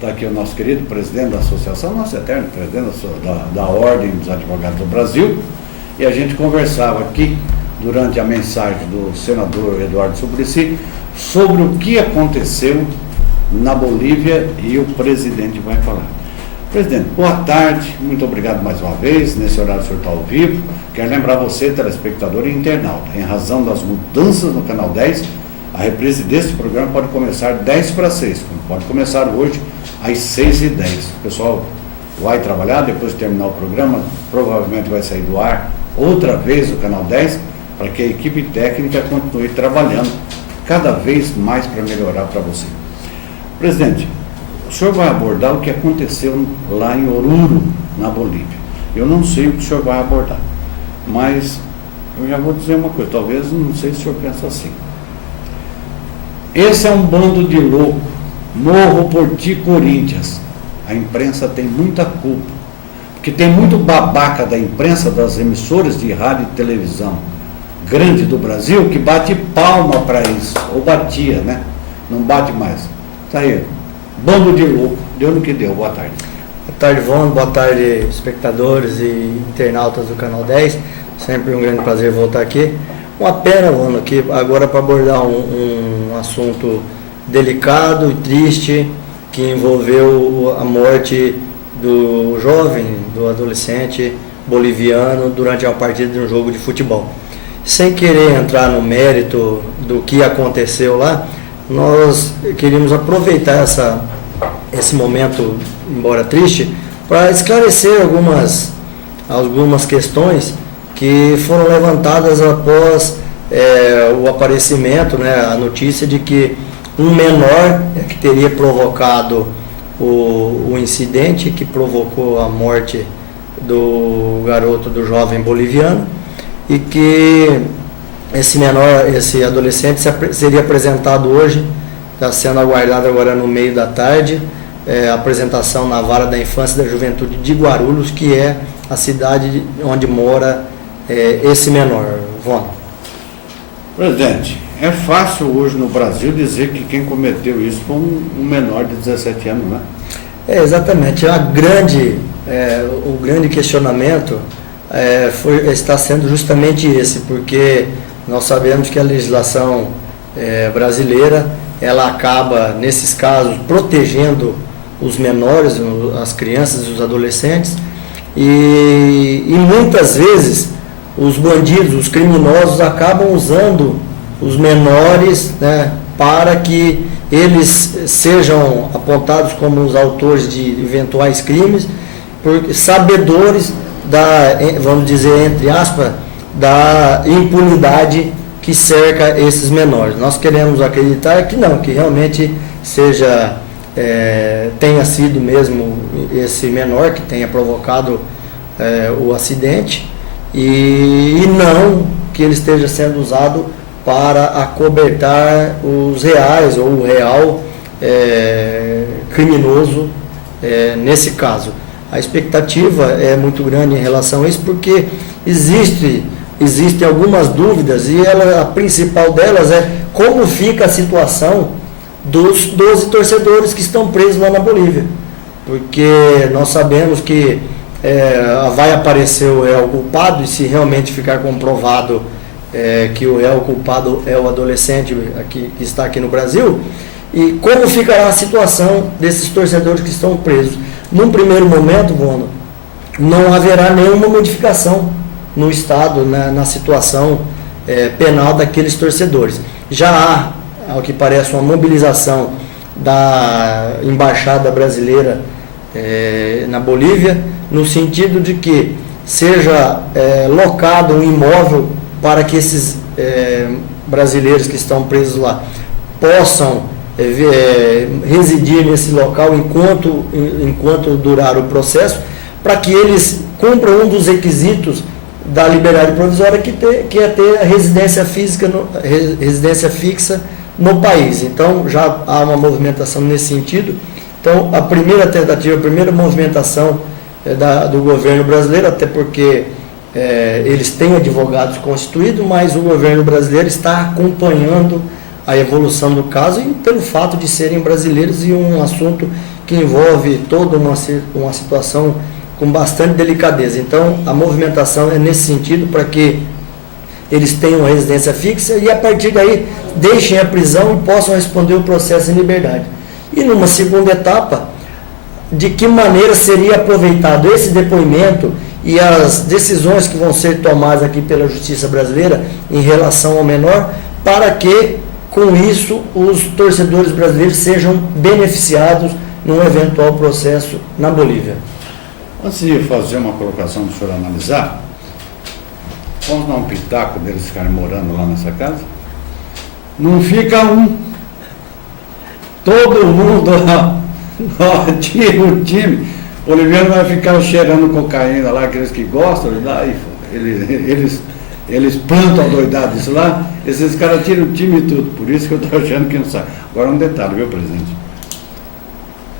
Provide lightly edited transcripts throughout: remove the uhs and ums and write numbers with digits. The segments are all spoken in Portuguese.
Está aqui o nosso querido presidente da associação, nosso eterno presidente da Ordem dos Advogados do Brasil, e a gente conversava aqui durante a mensagem do senador Eduardo Suplicy sobre o que aconteceu na Bolívia, e o presidente vai falar. Presidente, boa tarde, muito obrigado mais uma vez, nesse horário o senhor está ao vivo. Quero lembrar você, telespectador e internauta, em razão das mudanças no Canal 10, a reprise deste programa pode começar 10 para 6, pode começar hoje às 6h10. O pessoal vai trabalhar, depois de terminar o programa, provavelmente vai sair do ar outra vez o Canal 10, para que a equipe técnica continue trabalhando cada vez mais para melhorar para você. Presidente, o senhor vai abordar o que aconteceu lá em Oruro, na Bolívia. Eu não sei o que o senhor vai abordar, mas eu já vou dizer uma coisa, talvez, não sei se o senhor pensa assim. Esse é um bando de louco, morro por ti, Corinthians. A imprensa tem muita culpa, porque tem muito babaca da imprensa, das emissoras de rádio e televisão grande do Brasil, que bate palma para isso, ou batia, né? Não bate mais. Tá aí, bando de louco, deu no que deu. Boa tarde. Boa tarde, Ivone, boa tarde, espectadores e internautas do Canal 10. Sempre um grande prazer voltar aqui. Uma pena, Ivone, que agora para abordar um assunto delicado e triste, que envolveu a morte do jovem, do adolescente boliviano durante a partida de um jogo de futebol. Sem querer entrar no mérito do que aconteceu lá, nós queríamos aproveitar esse momento, embora triste, para esclarecer algumas questões que foram levantadas após o aparecimento, né, a notícia de que um menor que teria provocado o incidente que provocou a morte do garoto, do jovem boliviano, e que esse adolescente seria apresentado hoje, está sendo aguardado agora no meio da tarde, a apresentação na Vara da Infância e da Juventude de Guarulhos, que é a cidade onde mora esse menor. Vona. Presidente, é fácil hoje no Brasil dizer que quem cometeu isso foi um menor de 17 anos, né? Exatamente. O grande questionamento está sendo justamente esse, porque nós sabemos que a legislação brasileira, ela acaba, nesses casos, protegendo os menores, as crianças e os adolescentes, e muitas vezes os bandidos, os criminosos acabam usando os menores, né, para que eles sejam apontados como os autores de eventuais crimes, porque sabedores vamos dizer, entre aspas, da impunidade que cerca esses menores. Nós queremos acreditar que não, que realmente tenha sido mesmo esse menor que tenha provocado o acidente, e não que ele esteja sendo usado para acobertar os reais ou o real criminoso nesse caso. A expectativa é muito grande em relação a isso, porque existem algumas dúvidas, e a principal delas é como fica a situação dos 12 torcedores que estão presos lá na Bolívia. Porque nós sabemos que vai aparecer o réu culpado, e se realmente ficar comprovado que o réu culpado é o adolescente que está aqui no Brasil, e como ficará a situação desses torcedores que estão presos. Num primeiro momento, Bono, não haverá nenhuma modificação no Estado, na situação penal daqueles torcedores. Já há, ao que parece, uma mobilização da Embaixada Brasileira na Bolívia, no sentido de que seja locado um imóvel para que esses brasileiros que estão presos lá possam residir nesse local enquanto durar o processo, para que eles cumpram um dos requisitos da liberdade provisória, que é ter a residência fixa no país. Então já há uma movimentação nesse sentido. Então a primeira tentativa, a primeira movimentação do governo brasileiro, até porque eles têm advogados constituídos, mas o governo brasileiro está acompanhando a evolução do caso e pelo fato de serem brasileiros e um assunto que envolve toda uma situação com bastante delicadeza. Então, a movimentação é nesse sentido, para que eles tenham residência fixa e, a partir daí, deixem a prisão e possam responder o processo em liberdade. E, numa segunda etapa, de que maneira seria aproveitado esse depoimento e as decisões que vão ser tomadas aqui pela Justiça Brasileira em relação ao menor, para que, com isso, os torcedores brasileiros sejam beneficiados num eventual processo na Bolívia. Antes de fazer uma colocação para o senhor analisar, vamos dar um pitaco deles ficarem morando lá nessa casa? Não fica um. Todo mundo tira o time. O Oliveira vai ficar cheirando cocaína lá, aqueles que gostam, eles plantam a doidade disso lá, esses caras tiram o time e tudo. Por isso que eu estou achando que não sai. Agora um detalhe, viu, presidente?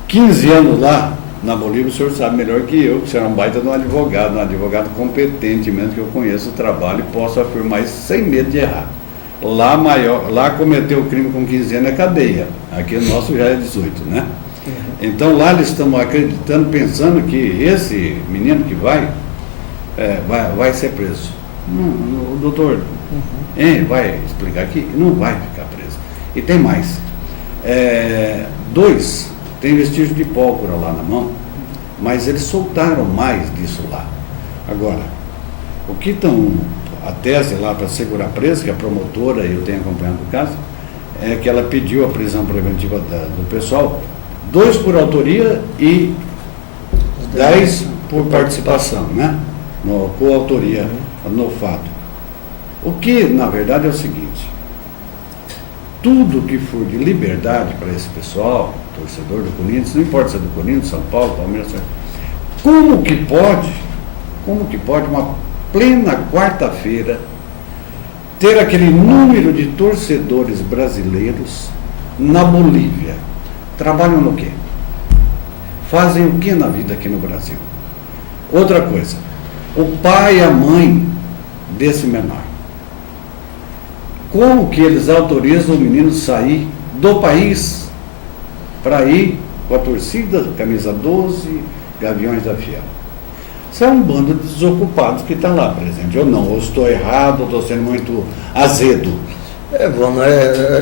15 anos lá na Bolívia, o senhor sabe melhor que eu, que você é um baita de um advogado competente mesmo, que eu conheço o trabalho e posso afirmar isso sem medo de errar. Lá cometeu o crime com 15 anos é cadeia, aqui o nosso já é 18, né? Então lá eles estão acreditando, pensando que esse menino que vai ser preso. O doutor vai explicar aqui, não vai ficar preso. E tem mais. 2, tem vestígio de pólvora lá na mão, mas eles soltaram mais disso lá. Agora, o que estão, a tese lá para segurar preso, que a promotora, eu tenho acompanhado o caso, é que ela pediu a prisão preventiva do pessoal, 2 por autoria e 10 por participação, né? Coautoria no fato. O que, na verdade, é o seguinte: tudo que for de liberdade para esse pessoal, torcedor do Corinthians, não importa se é do Corinthians, São Paulo, Palmeiras, como que pode uma plena quarta-feira ter aquele número de torcedores brasileiros na Bolívia? Trabalham no quê? Fazem o que na vida aqui no Brasil? Outra coisa, o pai e a mãe desse menor, como que eles autorizam o menino sair do país para ir com a torcida, camisa 12, Gaviões da Fiel? Isso é um bando de desocupados que está lá, presidente. Eu não, eu estou errado, estou sendo muito azedo.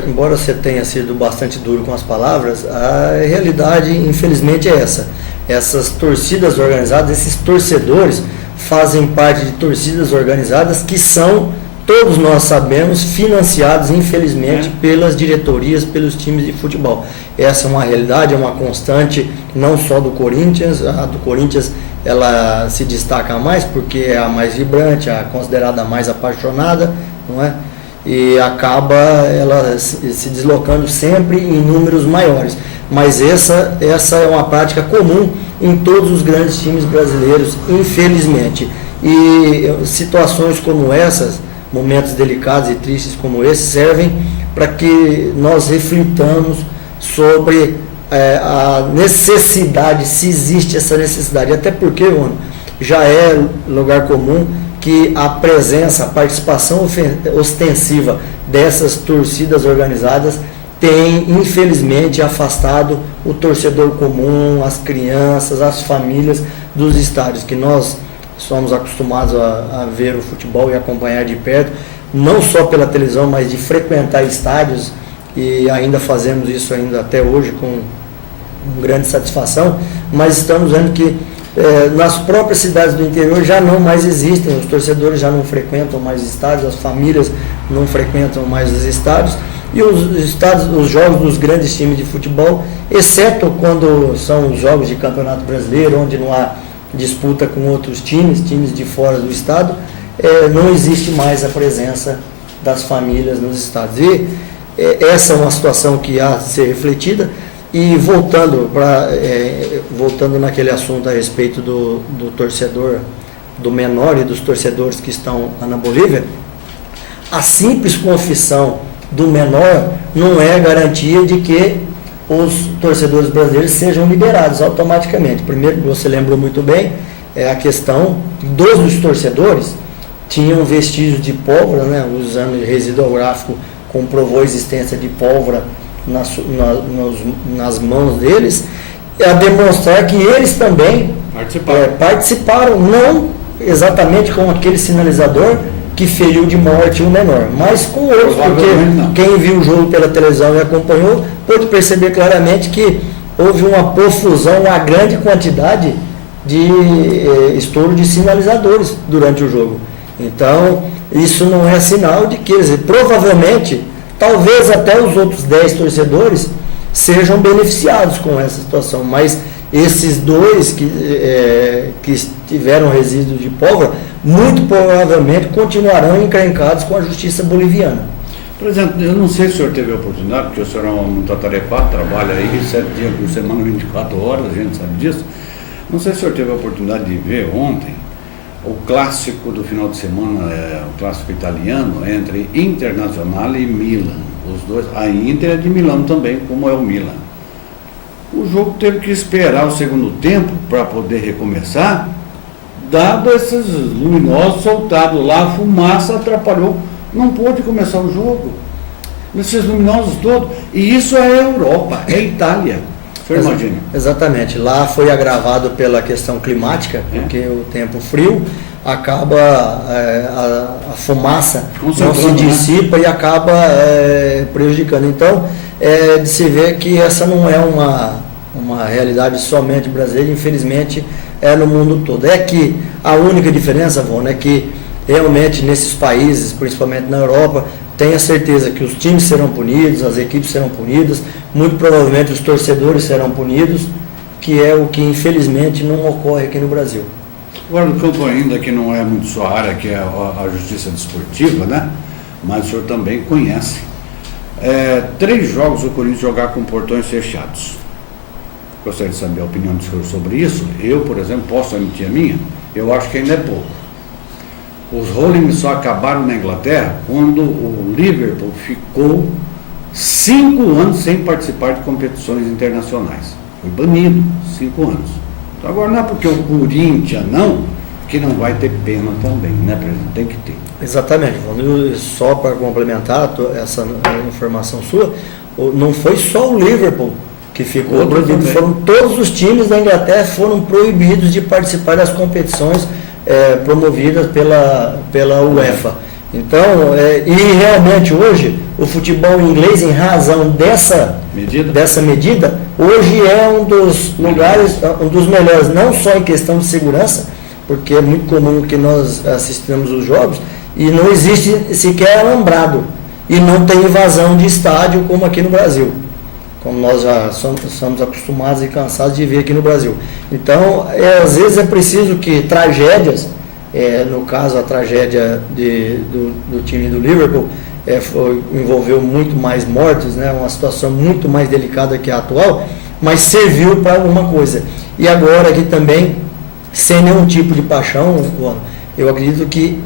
Embora você tenha sido bastante duro com as palavras, a realidade, infelizmente, é essa. Essas torcidas organizadas, esses torcedores, fazem parte de torcidas organizadas que são, todos nós sabemos, financiados, infelizmente, pelas diretorias, pelos times de futebol. Essa é uma realidade, é uma constante, não só do Corinthians. A do Corinthians, ela se destaca mais porque é a mais vibrante, a considerada mais apaixonada, não é? E acaba ela se deslocando sempre em números maiores. Mas essa é uma prática comum em todos os grandes times brasileiros, infelizmente. E situações como essas, momentos delicados e tristes como esse, servem para que nós reflitamos sobre a necessidade, se existe essa necessidade. Até porque, mano, já é lugar comum que a presença, a participação ostensiva dessas torcidas organizadas tem, infelizmente, afastado o torcedor comum, as crianças, as famílias dos estádios, que nós somos acostumados a ver o futebol e acompanhar de perto, não só pela televisão, mas de frequentar estádios, e ainda fazemos isso ainda até hoje com grande satisfação. Mas estamos vendo que nas próprias cidades do interior já não mais existem, os torcedores já não frequentam mais estádios, as famílias não frequentam mais os estádios, e os jogos dos grandes times de futebol, exceto quando são os jogos de Campeonato Brasileiro, onde não há disputa com outros times de fora do estado, não existe mais a presença das famílias nos estádios. E essa é uma situação que há de ser refletida. E voltando naquele assunto a respeito do torcedor, do menor e dos torcedores que estão lá na Bolívia, a simples confissão do menor não é garantia de que os torcedores brasileiros sejam liberados automaticamente. Primeiro, você lembrou muito bem, a questão dos torcedores tinham vestígios de pólvora, né, usando resíduo gráfico comprovou a existência de pólvora nas mãos deles, a demonstrar que eles também participaram, não exatamente com aquele sinalizador que feriu de morte o menor, mas com outros, porque quem viu o jogo pela televisão e acompanhou, pôde perceber claramente que houve uma profusão, uma grande quantidade de estouro de sinalizadores durante o jogo. Então, isso não é sinal de que, provavelmente, talvez até os outros 10 torcedores sejam beneficiados com essa situação, mas esses 2 que tiveram resíduo de pólvora, muito provavelmente continuarão encrencados com a justiça boliviana. Presidente, eu não sei se o senhor teve a oportunidade, porque o senhor é muito atarefado, trabalha aí 7 dias por semana, 24 horas, a gente sabe disso. Não sei se o senhor teve a oportunidade de ver ontem o clássico do final de semana, o clássico italiano, entre Internazionale e Milan. Os dois, a Inter é de Milão também, como é o Milan. O jogo teve que esperar o segundo tempo para poder recomeçar, dado esses luminosos soltados lá, a fumaça atrapalhou, não pôde começar o jogo. Esses luminosos todos, e isso é a Europa, é a Itália. Imagina. Exatamente, lá foi agravado pela questão climática, porque o tempo frio acaba, a fumaça não se dissipa, né? E acaba prejudicando. Então, de se ver que essa não é uma realidade somente brasileira, infelizmente é no mundo todo. É que a única diferença, Vona, é que realmente nesses países, principalmente na Europa, tenha certeza que os times serão punidos, as equipes serão punidas, muito provavelmente os torcedores serão punidos, que é o que infelizmente não ocorre aqui no Brasil. Agora, no campo ainda, que não é muito sua área, que é a justiça desportiva, né? Mas o senhor também conhece. 3 jogos o Corinthians jogar com portões fechados. Gostaria de saber a opinião do senhor sobre isso. Eu, por exemplo, posso emitir a minha? Eu acho que ainda é pouco. Os Rolling só acabaram na Inglaterra quando o Liverpool ficou 5 anos sem participar de competições internacionais. Foi banido 5 anos. Então agora não é porque o Corinthians não, que não vai ter pena também, né, presidente? Tem que ter. Exatamente. Só para complementar essa informação sua, não foi só o Liverpool que ficou proibido, foram todos os times da Inglaterra foram proibidos de participar das competições promovidas pela UEFA. Então, e realmente hoje, o futebol inglês, em razão dessa medida, hoje é um dos lugares, um dos melhores, não só em questão de segurança, porque é muito comum que nós assistamos os jogos, e não existe sequer alambrado, e não tem invasão de estádio como aqui no Brasil, como nós já somos acostumados e cansados de ver aqui no Brasil. Então, às vezes é preciso que tragédias, no caso a tragédia do time do Liverpool, envolveu muito mais mortes, né, uma situação muito mais delicada que a atual, mas serviu para alguma coisa. E agora aqui também, sem nenhum tipo de paixão, eu acredito que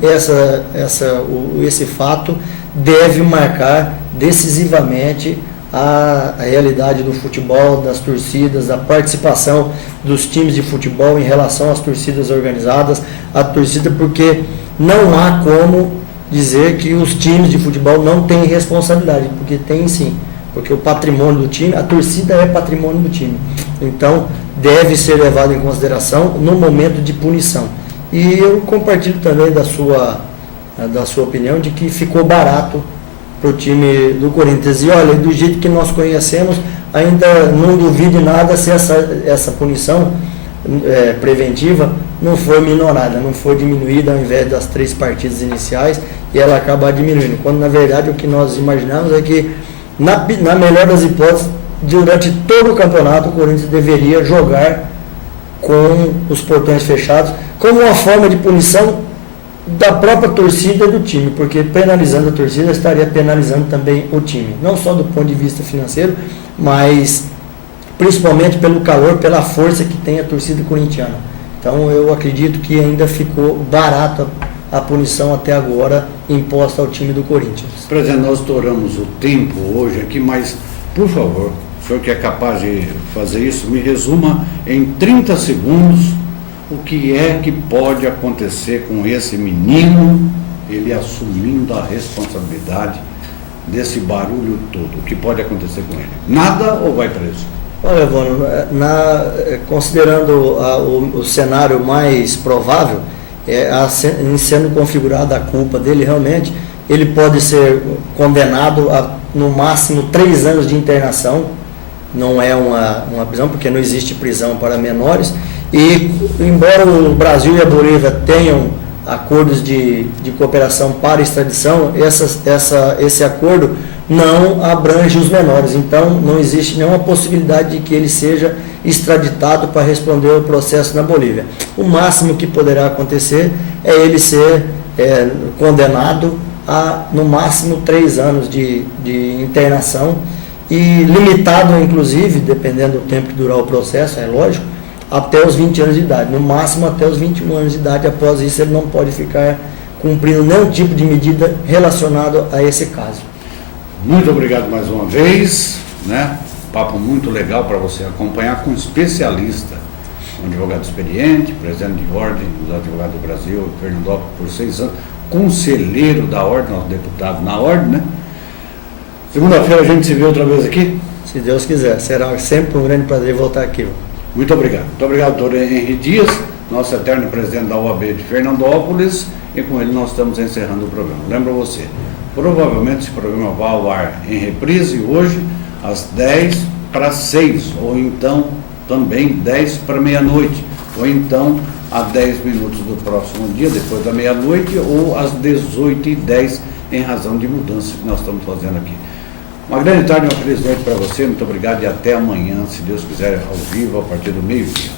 esse fato deve marcar decisivamente a realidade do futebol, das torcidas, da participação dos times de futebol em relação às torcidas organizadas, a torcida, porque não há como dizer que os times de futebol não têm responsabilidade, porque tem sim, porque o patrimônio do time, a torcida é patrimônio do time, então deve ser levado em consideração no momento de punição. E eu compartilho também da sua opinião de que ficou barato para o time do Corinthians. E olha, do jeito que nós conhecemos, ainda não duvide nada se essa punição preventiva não foi minorada, não foi diminuída ao invés das 3 partidas iniciais e ela acabar diminuindo. Quando na verdade o que nós imaginamos é que, na melhor das hipóteses, durante todo o campeonato o Corinthians deveria jogar com os portões fechados, como uma forma de punição da própria torcida do time, porque penalizando a torcida estaria penalizando também o time, não só do ponto de vista financeiro, mas principalmente pelo calor, pela força que tem a torcida corintiana. Então eu acredito que ainda ficou barata a punição até agora imposta ao time do Corinthians. Presidente, nós estouramos o tempo hoje aqui, mas por favor, o senhor que é capaz de fazer isso, me resuma em 30 segundos o que é que pode acontecer com esse menino, ele assumindo a responsabilidade desse barulho todo? O que pode acontecer com ele? Nada ou vai preso? Olha, Vano, considerando o cenário mais provável, em sendo configurada a culpa dele, realmente, ele pode ser condenado a, no máximo, 3 anos de internação. Não é uma prisão, porque não existe prisão para menores. E, embora o Brasil e a Bolívia tenham acordos de cooperação para extradição, esse acordo não abrange os menores. Então, não existe nenhuma possibilidade de que ele seja extraditado para responder ao processo na Bolívia. O máximo que poderá acontecer é ele ser condenado a, no máximo, 3 anos de internação, e limitado, inclusive, dependendo do tempo que durar o processo, é lógico, até os 20 anos de idade, no máximo até os 21 anos de idade. Após isso, ele não pode ficar cumprindo nenhum tipo de medida relacionada a esse caso. Muito obrigado mais uma vez, né? Papo muito legal para você acompanhar com um especialista, um advogado experiente, presidente de ordem dos advogados do Brasil, Fernandópolis, por 6 anos, conselheiro da ordem, nosso deputado na ordem, né? Segunda-feira a gente se vê outra vez aqui? Se Deus quiser, será sempre um grande prazer voltar aqui. Muito obrigado. Muito obrigado, doutor Henri Dias, nosso eterno presidente da OAB de Fernandópolis, e com ele nós estamos encerrando o programa. Lembra você, provavelmente esse programa vai ao ar em reprise hoje, às 10:06, ou então também 10 para meia-noite, ou então a 10 minutos do próximo dia, depois da meia-noite, ou às 18:10, em razão de mudanças que nós estamos fazendo aqui. Uma grande tarde, uma feliz noite para você, muito obrigado e até amanhã, se Deus quiser, ao vivo, a partir do meio-dia.